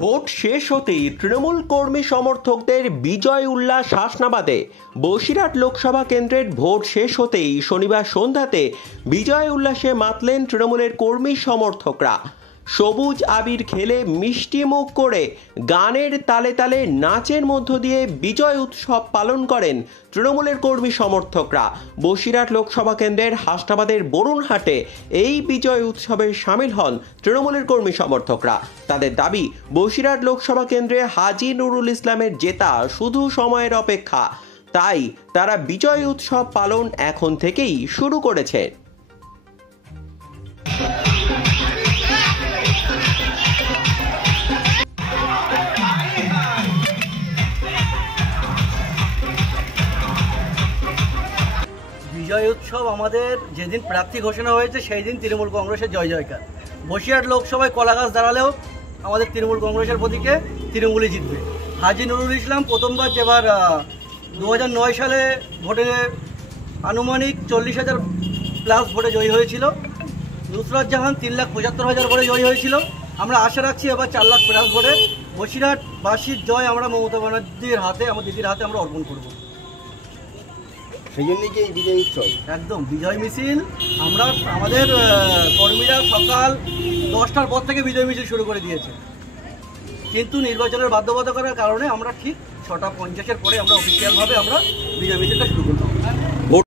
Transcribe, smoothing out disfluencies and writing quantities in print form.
Vote শেষ হতেই তৃণমূল কর্মী সমর্থকদের বিজয় উল্লাস হাসনাবাদে। বসিরহাট লোকসভা কেন্দ্রের ভোট শেষ হতেই শনিবার সন্ধ্যাতে বিজয় উল্লাসে মাতলেন তৃণমূলের কর্মী সমর্থকরা। সবুজ আবির খেলে মিষ্টি মুখ করে গানের তালে তালে নাচের মধ্য দিয়ে বিজয় উৎসব পালন করেন তৃণমূলের কর্মী সমর্থকরা। বসিরহাট লোকসভা কেন্দ্রের হাসনাবাদের বরুণহাটে এই বিজয় উৎসবে সামিল হন তৃণমূলের কর্মী সমর্থকরা। তাদের দাবি, বসিরহাট লোকসভা কেন্দ্রে হাজী নুরুল ইসলামের জেতা শুধু সময়ের অপেক্ষা, তাই তারা বিজয় উৎসব পালন এখন থেকেই শুরু করেছে। বিজয় উৎসব আমাদের যেদিন প্রার্থী ঘোষণা হয়েছে সেই দিন তৃণমূল কংগ্রেসের জয় জয়কার। বসিরহাট লোকসভায় কলাগাছ দাঁড়ালেও আমাদের তৃণমূল কংগ্রেসের প্রতীকে তৃণমূলই জিতবে। হাজী নুরুল ইসলাম প্রথমবার যেবার 2009 সালে ভোটে আনুমানিক 40,000 প্লাস ভোটে জয়ী হয়েছিল। নুসরাত জাহান 3,75,000 ভোটে জয়ী হয়েছিল। আমরা আশা রাখছি এবার 4 লাখ প্লাস ভোটে বসিরহাটবাসীর জয় আমরা মমতা ব্যানার্জির হাতে, আমার দিদির হাতে আমরা অর্পণ করব। সেই জন্যই কি এই বিজয় উৎসব একদম বিজয় মিছিল। আমরা আমাদের কর্মীরা সকাল 10টার পর থেকে বিজয় মিছিল শুরু করে দিয়েছে, কিন্তু নির্বাচনের বাধ্যবাধকতার কারণে আমরা ঠিক 6টা 50-এর পরে আমরা অফিসিয়ালভাবে আমরা বিজয় মিছিলটা শুরু করব।